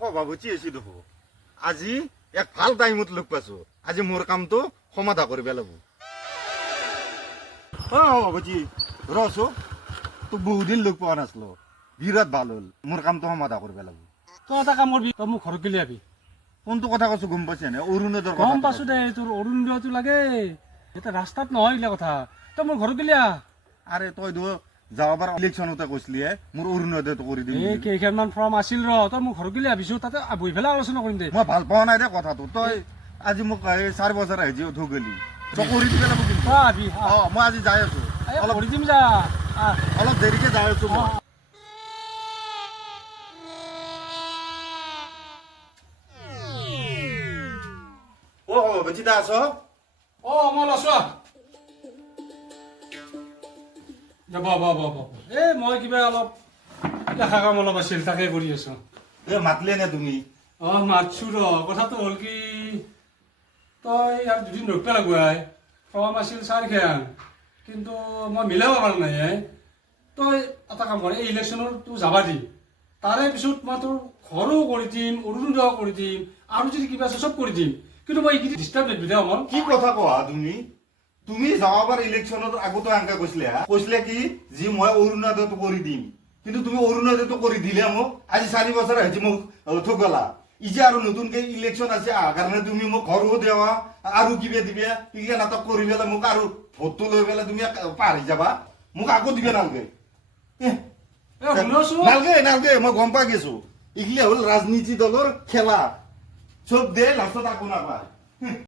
সভাপতি আছি দেখো আজি এক ভাল টাইমত লগ পাইছো আজি মোৰ কামটো সমাধা কৰিব লাগিব সভাপতি ৰছো তোক বহুদিন লগ পোৱা নাছিলো বিৰাট ভাল হ'ল মোৰ কামটো সমাধা কৰিব লাগিব তই এটা কাম কৰবি তই মোক ঘৰত গেলি আবি কোনটো কথা কৈছো গম পাইছে নে অৰুণোদয়ৰ গম পাইছো দে তোৰ অৰুণোদয়টো লাগে এটা ৰাস্তাত নহয় এইগিলা কথা তই মোৰ ঘৰত গেলি আহ আৰে তই যাবাৰ ইলেকশ্যনতে কৈছিলি মোৰ অৰুণোদয়টো কৰি দিম এই কেইখনমান ফৰ্ম আছিল তই মোক ঘৰত গেলি আবিছো তাতে বহি পেলাই আলোচনা কৰিম দে মই ভাল পোৱা নাই দে কথাটো তই আজি মোক 4 বছৰ আহি থৈ গেলি তই কৰি দিবি লাগিব কিন্তু তই আবি মই আজি যাই আছো অলপ কৰি দিম যা অলপ দেৰিকে যাই আছো মই বেচিতা আছ মই আছো এই মই কিবা অলপ লেখা কাম অলপ আছিল তাকে কৰি আছো মাতলে নে তুমি মাতছো কথাটো হ'ল কি তই ইয়াত দুদিন ৰখিব লাগব ফৰ্ম আছিল 4 কিন্তু মই মিলাব পৰা নাই তই এটা কাম কৰ এই ইলেকশ্যনৰ তোৰ যাবা দি তাৰে পিছত মই তোৰ ঘৰো কৰি দিম অৰুণোদয় কৰি দিম আৰু যদি কিবা আছে চব কৰি দিম কিন্তু মই এইখিনি ডিষ্টাৰ্ব নিদিবি দে অমল কি কথা কোৱা তুমি যাবাৰ ইলেকশ্যনত আগতে আনকা কৈছিলে কি যি মই অৰুণোদয়টো কৰি দিম কিন্তু তুমি অৰুণোদয়টো কৰি দিলে মোক আজি 4 বছৰ হৈছে মোক থৈ গলা ইজে আৰু নতুনকে ইলেকশ্যন আছে কাৰণে তুমি মোক ঘৰো দেৱা আৰু কিবা দিবা এইগিলা নাটক কৰি পেলাই মোক আৰু ভোটটো লৈ পেলাই তুমি পাহৰি যাবা মোক আকৌ দিবে নালগে নালগে মই গম পাই গৈছো এইগিলা হ'ল ৰাজনীতি দলৰ খেলা চব দে লাষ্টত আকৌ নাপায়